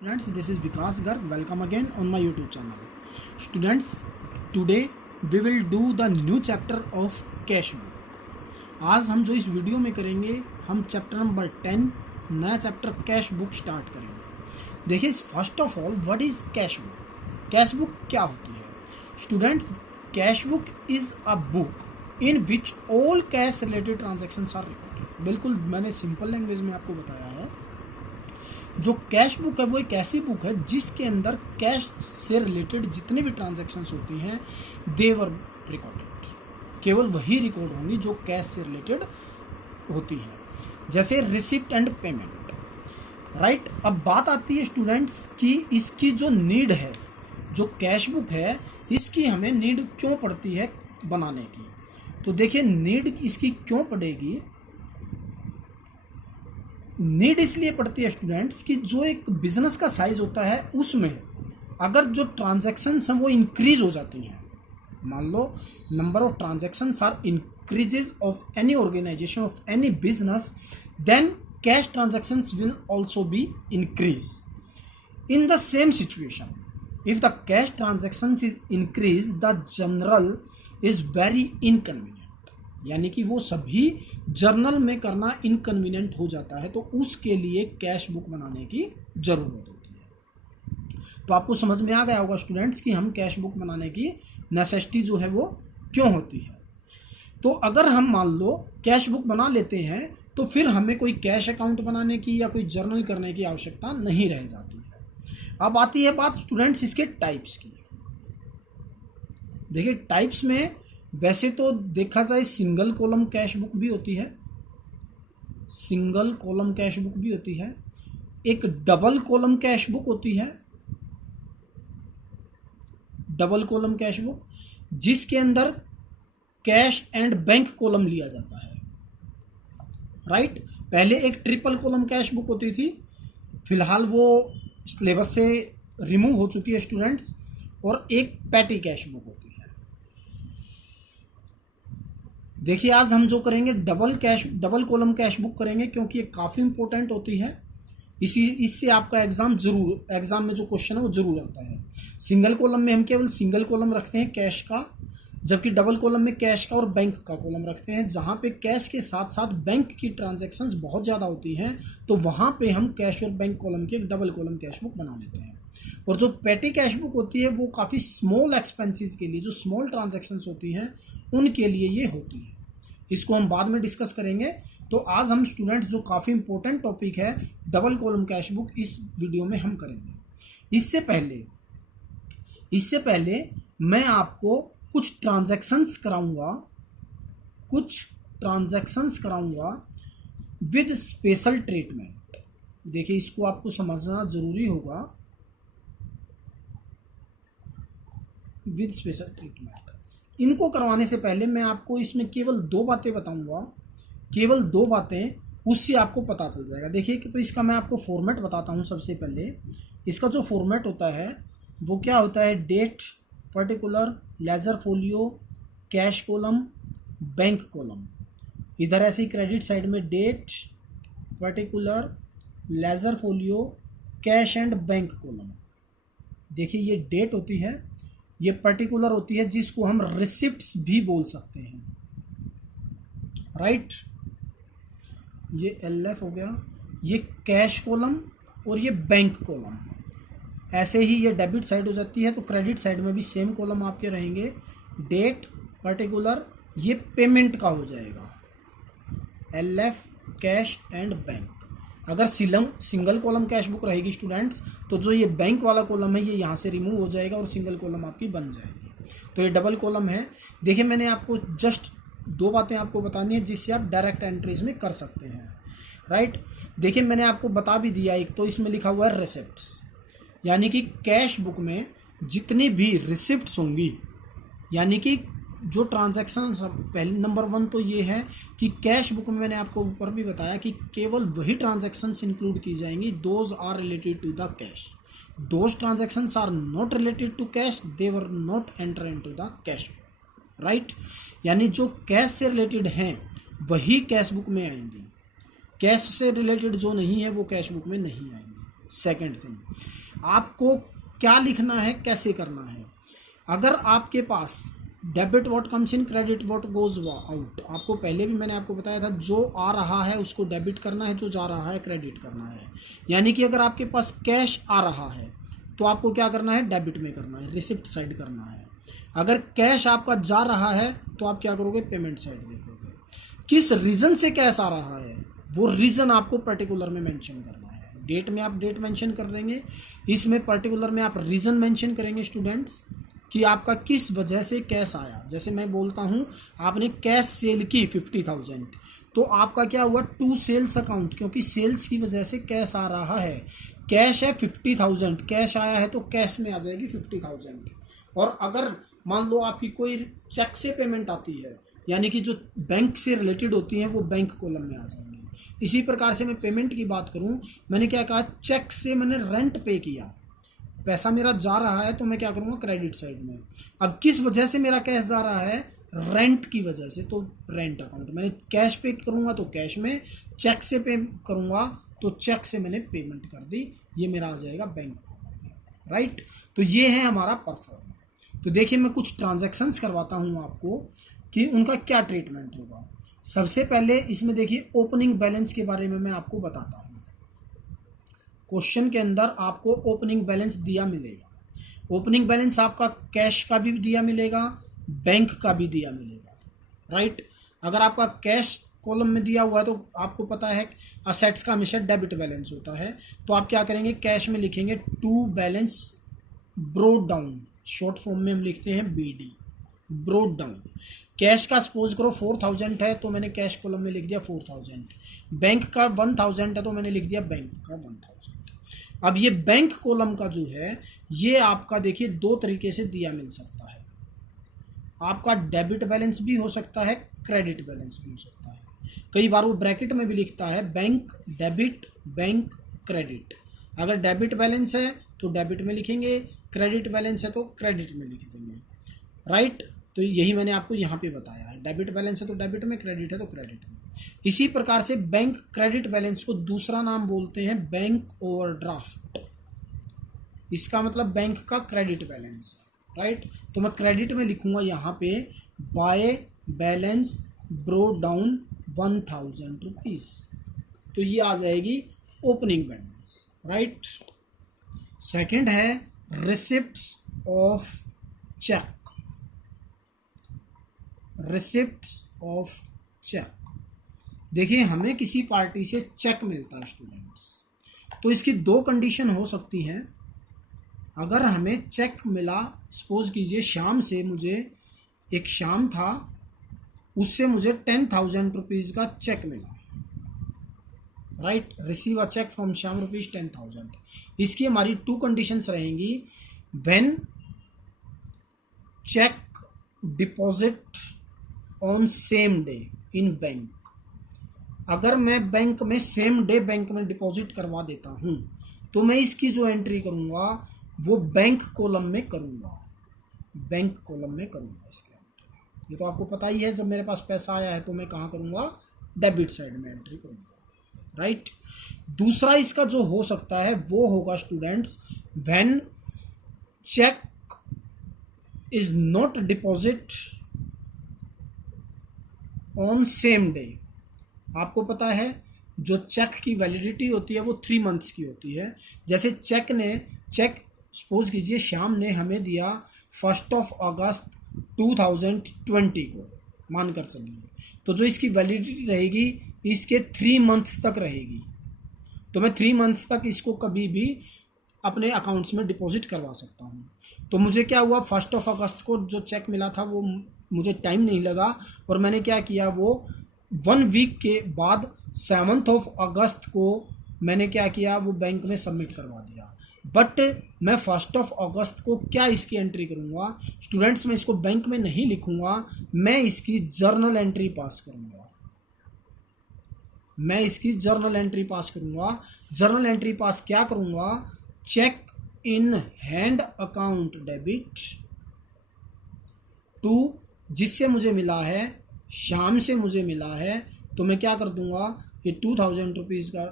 Students, this is Vikas Garg. Welcome again on my YouTube channel. Students, today we will do the new chapter of cash book. आज हम जो इस video में करेंगे, हम chapter number 10 नया chapter cash book start करेंगे. देखिए, first of all what is cash book. Cash book क्या होती है? Students, cash book is a book in which all cash related transactions are recorded. बिल्कुल मैंने सिंपल लैंग्वेज में आपको बताया है. जो कैश बुक है वो एक ऐसी बुक है जिसके अंदर कैश से रिलेटेड जितने भी ट्रांजैक्शंस होती हैं दे वर रिकॉर्डेड. केवल वही रिकॉर्ड होंगी जो कैश से रिलेटेड होती हैं, जैसे रिसिप्ट एंड पेमेंट. राइट. अब बात आती है स्टूडेंट्स कि इसकी जो नीड है, जो कैश बुक है, इसकी हमें नीड क्यों पड़ती है बनाने की. तो देखिए, नीड इसकी क्यों पड़ेगी. नीड इसलिए पड़ती है स्टूडेंट्स कि जो एक बिजनेस का साइज होता है उसमें अगर जो ट्रांजैक्शंस हैं वो इंक्रीज हो जाती हैं. मान लो number of transactions are increases of any organisation of any business, then cash transactions will also be increase. In the same situation, if the cash transactions is increased, the general is very inconvenient. यानी कि वो सभी journal में करना inconvenient हो जाता है, तो उसके लिए कैश बुक बनाने की ज़रूरत होती है. तो आपको समझ में आ गया होगा स्टूडेंट्स कि हम कैश बुक बनाने की नेसेसिटी जो है वो क्यों होती है. तो अगर हम मान लो कैश बुक बना लेते हैं तो फिर हमें कोई कैश अकाउंट बनाने की या कोई जर्नल करने की आवश्यकता नहीं रह जाती है. अब आती है बात स्टूडेंट्स इसके टाइप्स की. देखिए, टाइप्स में वैसे तो देखा जाए सिंगल कॉलम कैश बुक भी होती है, सिंगल कॉलम कैश बुक भी होती है, एक डबल कॉलम कैश बुक होती है, डबल कॉलम कैश बुक जिसके अंदर कैश एंड बैंक कॉलम लिया जाता है. राइट. पहले एक ट्रिपल कॉलम कैश बुक होती थी, फिलहाल वो सिलेबस से रिमूव हो चुकी है स्टूडेंट्स, और एक पैटी कैश बुक होती है. देखिए, आज हम जो करेंगे डबल कॉलम कैश बुक करेंगे क्योंकि ये काफ़ी इंपॉर्टेंट होती है. इससे आपका एग्जाम में जो क्वेश्चन है वो जरूर आता है. सिंगल कॉलम में हम केवल सिंगल कॉलम रखते हैं कैश का, जबकि डबल कॉलम में कैश का और बैंक का कॉलम रखते हैं. जहाँ पे कैश के साथ साथ बैंक की ट्रांजैक्शंस बहुत ज़्यादा होती हैं तो वहाँ पे हम कैश और बैंक कॉलम की एक डबल कॉलम कैश बुक बना लेते हैं. और जो पेटी कैश बुक होती है वो काफ़ी स्मॉल एक्सपेंसेस के लिए, जो स्मॉल ट्रांजैक्शंस होती हैं उनके लिए ये होती है. इसको हम बाद में डिस्कस करेंगे. तो आज हम स्टूडेंट्स जो काफ़ी इंपॉर्टेंट टॉपिक है डबल कॉलम कैश बुक, इस वीडियो में हम करेंगे. इससे पहले मैं आपको कुछ ट्रांजैक्शंस कराऊंगा विद स्पेशल ट्रीटमेंट. देखिए, इसको आपको समझना जरूरी होगा. विद स्पेशल ट्रीटमेंट इनको करवाने से पहले मैं आपको इसमें केवल 2 बातें बताऊंगा, केवल 2 बातें, उससे आपको पता चल जाएगा. देखिए, तो इसका मैं आपको फॉर्मेट बताता हूँ. सबसे पहले इसका जो फॉर्मेट होता है वो क्या होता है: date, particular, ledger folio, cash column, bank column. इधर ऐसे ही क्रेडिट साइड में date, particular, ledger folio, cash and bank column. देखिए, ये डेट होती है, ये पर्टिकुलर होती है जिसको हम रिसिप्ट्स भी बोल सकते हैं. राइट. ये LF हो गया, ये कैश कॉलम और ये बैंक कॉलम. ऐसे ही ये डेबिट साइड हो जाती है तो क्रेडिट साइड में भी सेम कॉलम आपके रहेंगे. डेट, पर्टिकुलर, ये पेमेंट का हो जाएगा, LF, कैश एंड बैंक. अगर सिंगल कॉलम कैश बुक रहेगी स्टूडेंट्स तो जो ये बैंक वाला कॉलम है ये यहाँ से रिमूव हो जाएगा और सिंगल कॉलम आपकी बन जाएगी. तो ये डबल कॉलम है. देखिए, मैंने आपको जस्ट 2 बातें आपको बतानी है जिससे आप डायरेक्ट एंट्रीज में कर सकते हैं. राइट. देखिए, मैंने आपको बता भी दिया. एक तो इसमें लिखा हुआ है रिसिप्ट्स, यानी कि कैश बुक में जितनी भी रिसिप्ट्स होंगी, यानी कि जो ट्रांजैक्शन, पहले नंबर 1 तो ये है कि कैश बुक में मैंने आपको ऊपर भी बताया कि केवल वही ट्रांजैक्शंस इंक्लूड की जाएंगी those are related to the cash. Those transactions are not related to cash, they were not enter into the cash book. Right. यानी जो कैश से रिलेटेड हैं वही कैश बुक में आएंगी, कैश से रिलेटेड जो नहीं है वो कैश बुक में नहीं आएंगे. सेकंड थिंग, आपको क्या लिखना है, कैसे करना है। अगर आपके पास debit what comes in, credit what goes out, आपको पहले भी मैंने आपको बताया था, जो आ रहा है उसको डेबिट करना है, जो जा रहा है क्रेडिट करना है। यानी कि अगर आपके पास कैश आ रहा है तो आपको क्या करना है, डेबिट में करना है, रिसिप्ट साइड करना है। अगर कैश आपका जा रहा है तो आप क्या करोगे, पेमेंट साइड देखोगे। किस रीज़न से कैश आ रहा है वो रीज़न आपको पर्टिकुलर में मेंशन करना है। डेट में आप डेट मेंशन कर देंगे, इसमें पर्टिकुलर में आप रीज़न मेंशन करेंगे स्टूडेंट्स कि आपका किस वजह से कैश आया। जैसे मैं बोलता हूँ आपने कैश सेल की 50,000, तो आपका क्या हुआ, टू सेल्स अकाउंट, क्योंकि सेल्स की वजह से कैश आ रहा है। कैश है 50,000, कैश आया है तो कैश में आ जाएगी 50,000। और अगर मान लो आपकी कोई चेक से पेमेंट आती है, यानी कि जो बैंक से रिलेटेड होती हैं वो बैंक कॉलम में आ जाएंगी। इसी प्रकार से मैं पेमेंट की बात करूं, मैंने क्या कहा, चेक से मैंने रेंट पे किया, पैसा मेरा जा रहा है तो मैं क्या करूंगा, क्रेडिट साइड में। अब किस वजह से मेरा कैश जा रहा है, रेंट की वजह से, तो रेंट अकाउंट। मैंने कैश पे करूंगा तो कैश में, चेक से पे करूंगा तो चेक से मैंने पेमेंट कर दी, ये मेरा आ जाएगा बैंक कॉलम में, राइट। तो ये है हमारा परफॉर्मेंस। तो देखिए मैं कुछ ट्रांजैक्शंस करवाता हूँ आपको कि उनका क्या ट्रीटमेंट होगा। सबसे पहले इसमें देखिए ओपनिंग बैलेंस के बारे में मैं आपको बताता हूँ। क्वेश्चन के अंदर आपको ओपनिंग बैलेंस दिया मिलेगा। ओपनिंग बैलेंस आपका कैश का भी दिया मिलेगा, बैंक का भी दिया मिलेगा, राइट। अगर आपका कैश कॉलम में दिया हुआ है तो आपको पता है असेट्स का हमेशा डेबिट बैलेंस होता है, तो आप क्या करेंगे, कैश में लिखेंगे to balance brought down, short form में हम लिखते हैं BD, ब्रोड डाउन। कैश का सपोज करो 4,000 है तो मैंने कैश कॉलम में लिख दिया 4,000। बैंक का 1,000 है तो मैंने लिख दिया बैंक का 1,000। अब ये बैंक कॉलम का जो है ये आपका देखिए दो तरीके से दिया मिल सकता है। आपका डेबिट बैलेंस भी हो सकता है, क्रेडिट बैलेंस भी हो सकता है। कई बार वो ब्रैकेट में भी लिखता है बैंक डेबिट, बैंक क्रेडिट। अगर डेबिट बैलेंस है तो डेबिट में लिखेंगे, क्रेडिट बैलेंस है तो क्रेडिट में लिख देंगे, राइट। तो यही मैंने आपको यहाँ पे बताया है, डेबिट बैलेंस है तो डेबिट में, क्रेडिट है तो क्रेडिट में। इसी प्रकार से बैंक क्रेडिट बैलेंस को दूसरा नाम बोलते हैं बैंक ओवरड्राफ्ट। इसका मतलब बैंक का क्रेडिट बैलेंस है, राइट। तो मैं क्रेडिट में लिखूंगा यहाँ पे by balance brought down 1,000 rupees, तो ये आ जाएगी ओपनिंग बैलेंस, राइट। सेकंड है receipts of cheque, receipts of cheque. देखिए हमें किसी पार्टी से चेक मिलता है स्टूडेंट्स, तो इसकी दो कंडीशन हो सकती हैं। अगर हमें चेक मिला, सपोज कीजिए श्याम से, मुझे एक श्याम था, उससे मुझे 10,000 रुपीज़ का चेक मिला, right. Receive a cheque from Shyam rupees 10,000। इसकी हमारी टू कंडीशंस रहेंगी, when cheque deposit on same day in bank. अगर मैं बैंक में सेम डे बैंक में डिपॉजिट करवा देता हूँ तो मैं इसकी जो एंट्री करूँगा वो बैंक कॉलम में करूँगा, बैंक कॉलम में करूँगा इसके एंट्री। ये तो आपको पता ही है, जब मेरे पास पैसा आया है तो मैं कहाँ करूँगा, डेबिट साइड में एंट्री करूँगा, राइट। दूसरा इसका जो हो सकता है वो होगा students, when cheque is not deposit on same day. आपको पता है जो चेक की वैलिडिटी होती है वो 3 मंथ्स की होती है। जैसे चेक सपोज कीजिए श्याम ने हमें दिया 1 अगस्त 2020 को, मानकर चलिए, तो जो इसकी वैलिडिटी रहेगी इसके 3 मंथ्स तक रहेगी। तो मैं 3 मंथ्स तक इसको कभी भी अपने अकाउंट्स में डिपॉजिट करवा सकता हूँ। तो मुझे क्या हुआ, 1 अगस्त को जो चेक मिला था वो मुझे टाइम नहीं लगा और मैंने क्या किया, वो 1 वीक के बाद 7 अगस्त को मैंने क्या किया, वो बैंक में सबमिट करवा दिया। बट मैं 1 अगस्त को क्या इसकी एंट्री करूँगा स्टूडेंट्स, मैं इसको बैंक में नहीं लिखूँगा, मैं इसकी जर्नल एंट्री पास करूँगा। मैं इसकी जर्नल एंट्री पास करूँगा। जर्नल एंट्री पास क्या करूँगा, cheque in hand account debit to, जिससे मुझे मिला है, शाम से मुझे मिला है, तो मैं क्या कर दूंगा, ये 2,000 रुपीज़ का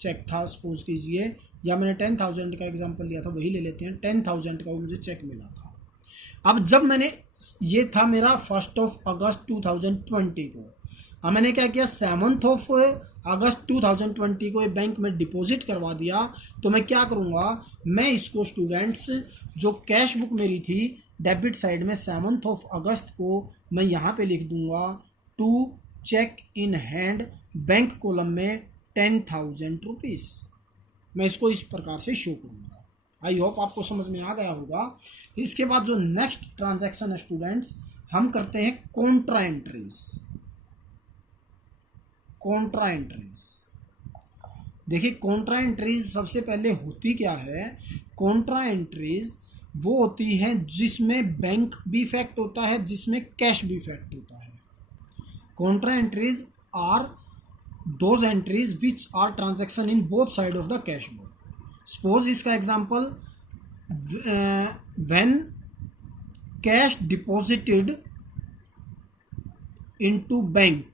चेक था सपोज कीजिए, या मैंने 10,000 का एग्जांपल लिया था वही ले लेते हैं, 10,000 का वो मुझे चेक मिला था। अब जब मैंने, ये था मेरा 1 अगस्त 2020 को, अब मैंने क्या किया 7 अगस्त 2020 को ये बैंक में डिपॉजिट करवा दिया, तो मैं क्या करूँगा, मैं इसको स्टूडेंट्स जो कैश बुक मेरी थी डेबिट साइड में 7 अगस्त को मैं यहाँ पे लिख दूंगा to cheque in hand bank column में 10,000 रुपीज़। मैं इसको इस प्रकार से शो करूँगा। आई होप आपको समझ में आ गया होगा। इसके बाद जो नेक्स्ट ट्रांजैक्शन है स्टूडेंट्स, हम करते हैं कॉन्ट्रा एंट्रीज। कॉन्ट्रा एंट्रीज, देखिए कॉन्ट्रा एंट्रीज सबसे पहले होती क्या है, कॉन्ट्रा एंट्रीज वो होती हैं जिसमें बैंक भी इफेक्ट होता है, जिसमें कैश भी इफेक्ट होता है। Contra entries are those entries which are transaction in both side of the cash book. Suppose इसका example, when cash deposited into bank,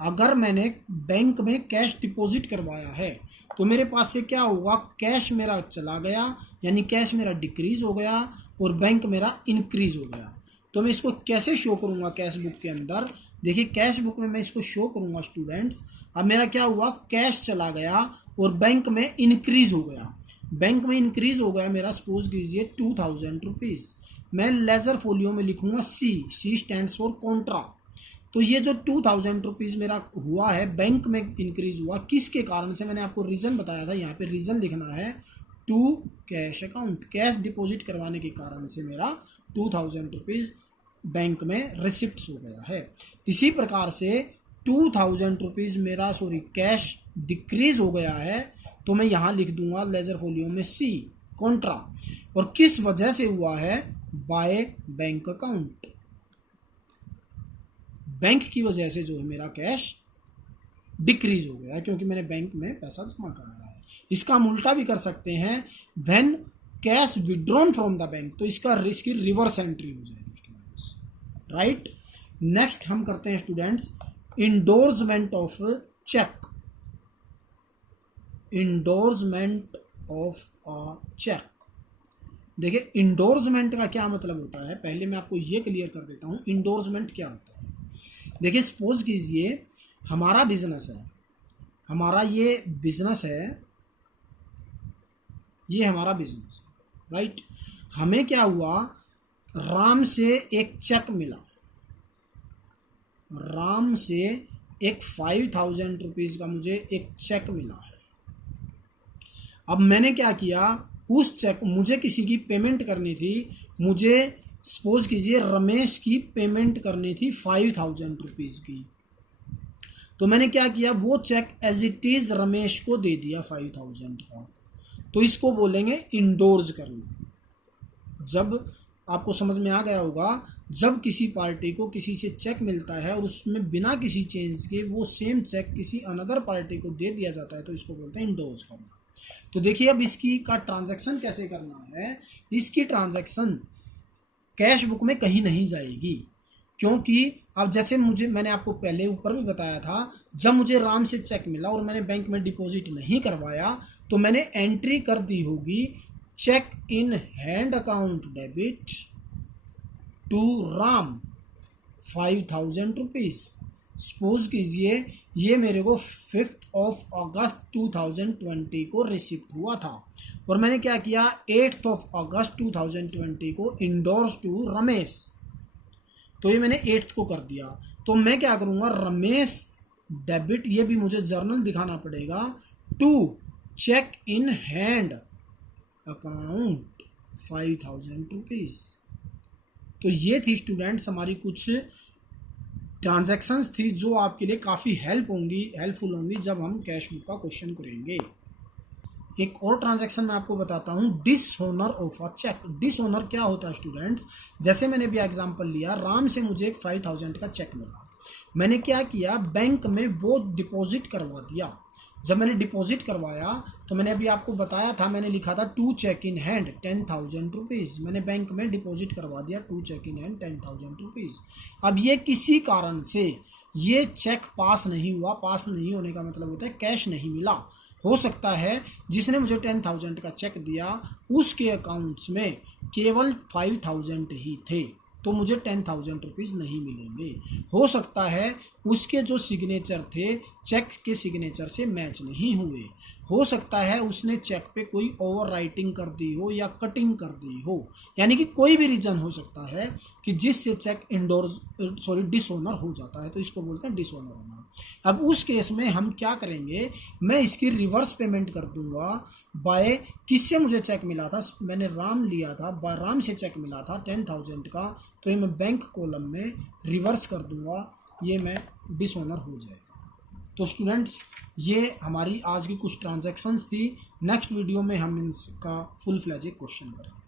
अगर मैंने बैंक में कैश डिपॉजिट करवाया है तो मेरे पास से क्या होगा, कैश मेरा चला गया, यानी कैश मेरा डिक्रीज हो गया और बैंक मेरा इंक्रीज हो गया। तो मैं इसको कैसे शो करूँगा कैश बुक के अंदर, देखिए कैश बुक में मैं इसको शो करूँगा स्टूडेंट्स। अब मेरा क्या हुआ, कैश चला गया और बैंक में इंक्रीज हो गया। बैंक में इंक्रीज हो गया मेरा, सपोज कीजिए 2,000 रुपीज़। मैं लेजर फोलियो में लिखूँगा सी स्टैंड्स फॉर कॉन्ट्रा। तो ये जो 2,000 रुपीज़ मेरा हुआ है बैंक में इंक्रीज हुआ, किसके कारण से, मैंने आपको रीज़न बताया था, यहाँ पे रीज़न लिखना है to cash account, cash deposit करवाने के कारण से मेरा 2,000 रुपीज़ बैंक में रिसिप्ट्स हो गया है। इसी प्रकार से 2,000 रुपीज़ मेरा कैश डिक्रीज हो गया है, तो मैं यहाँ लिख दूंगा लेजर फोलियो में सी कॉन्ट्रा, और किस वजह से हुआ है, बाय बैंक अकाउंट, बैंक की वजह से जो है मेरा कैश डिक्रीज हो गया है, क्योंकि मैंने बैंक में पैसा जमा कराया है। इसका हम उल्टा भी कर सकते हैं, when cash withdrawn from the bank, तो इसकी रिवर्स एंट्री हो जाएगी स्टूडेंट्स, राइट। नेक्स्ट हम करते हैं students endorsement of cheque. Endorsement of a cheque, देखिए इंडोर्समेंट का क्या मतलब होता है, पहले मैं आपको ये क्लियर कर देता हूँ इंडोर्समेंट क्या होता है। देखिए सपोज कीजिए हमारा बिजनेस है, हमारा ये बिजनेस है, ये हमारा बिजनेस है, राइट। हमें क्या हुआ, राम से एक चेक मिला, राम से एक 5,000 रुपीज़ का मुझे एक चेक मिला है। अब मैंने क्या किया, उस चेक, मुझे किसी की पेमेंट करनी थी, मुझे सपोज कीजिए रमेश की पेमेंट करनी थी 5,000 रुपीज़ की, तो मैंने क्या किया, वो cheque as it is Ramesh को दे दिया 5,000 का, तो इसको बोलेंगे इंडोर्स करना। जब आपको समझ में आ गया होगा, जब किसी पार्टी को किसी से चेक मिलता है और उसमें बिना किसी चेंज के वो सेम चेक किसी अनदर पार्टी को दे दिया जाता है, तो इसको बोलते हैं इंडोर्स करना। तो देखिए अब इसकी का ट्रांजैक्शन कैसे करना है, इसकी ट्रांजैक्शन कैश बुक में कहीं नहीं जाएगी, क्योंकि अब जैसे मैंने आपको पहले ऊपर भी बताया था, जब मुझे राम से चेक मिला और मैंने बैंक में डिपॉजिट नहीं करवाया, तो मैंने एंट्री कर दी होगी cheque in hand account debit to Ram 5,000 rupees. Suppose कीजिए ये मेरे को 5 अगस्त 2020 को रिसिप्ट हुआ था, और मैंने क्या किया 8 अगस्त 2020 को इंडोर्स टू रमेश, तो ये मैंने 8 को कर दिया। तो मैं क्या करूँगा, रमेश डेबिट, ये भी मुझे जर्नल दिखाना पड़ेगा, to cheque in hand account 5,000 rupees. तो ये थी स्टूडेंट्स हमारी कुछ ट्रांजैक्शंस थी जो आपके लिए काफ़ी हेल्पफुल होंगी जब हम कैश बुक का क्वेश्चन करेंगे। एक और ट्रांजैक्शन मैं आपको बताता हूँ, dishonour of a cheque. Dishonour क्या होता है स्टूडेंट्स, जैसे मैंने भी एग्जांपल लिया, राम से मुझे एक 5,000 का चेक मिला, मैंने क्या किया बैंक में वो डिपॉजिट करवा दिया। जब मैंने डिपॉजिट करवाया तो मैंने अभी आपको बताया था, मैंने लिखा था to cheque in hand 10,000 rupees, मैंने बैंक में डिपॉजिट करवा दिया to cheque in hand 10,000 rupees. अब ये किसी कारण से ये चेक पास नहीं हुआ, पास नहीं होने का मतलब होता है कैश नहीं मिला, हो सकता है जिसने मुझे 10,000 का चेक दिया उसके अकाउंट्स में केवल 5,000 ही थे, तो मुझे 10,000 रुपीज़ नहीं मिलेंगे। हो सकता है उसके जो सिग्नेचर थे चेक के सिग्नेचर से मैच नहीं हुए। हो सकता है उसने चेक पे कोई ओवर राइटिंग कर दी हो या कटिंग कर दी हो, यानी कि कोई भी रीज़न हो सकता है कि जिससे चेक डिसऑनर हो जाता है, तो इसको बोलते हैं डिसऑनर होना। अब उस केस में हम क्या करेंगे, मैं इसकी रिवर्स पेमेंट कर दूंगा बाय, किससे मुझे चेक मिला था, मैंने राम लिया था, बाय राम से चेक मिला था 10,000 का, तो ये मैं बैंक कॉलम में रिवर्स कर दूंगा, ये मैं डिसऑनर हो जाएगा। तो स्टूडेंट्स ये हमारी आज की कुछ ट्रांजैक्शंस थी। नेक्स्ट वीडियो में हम इनका फुल फ्लैज क्वेश्चन करेंगे।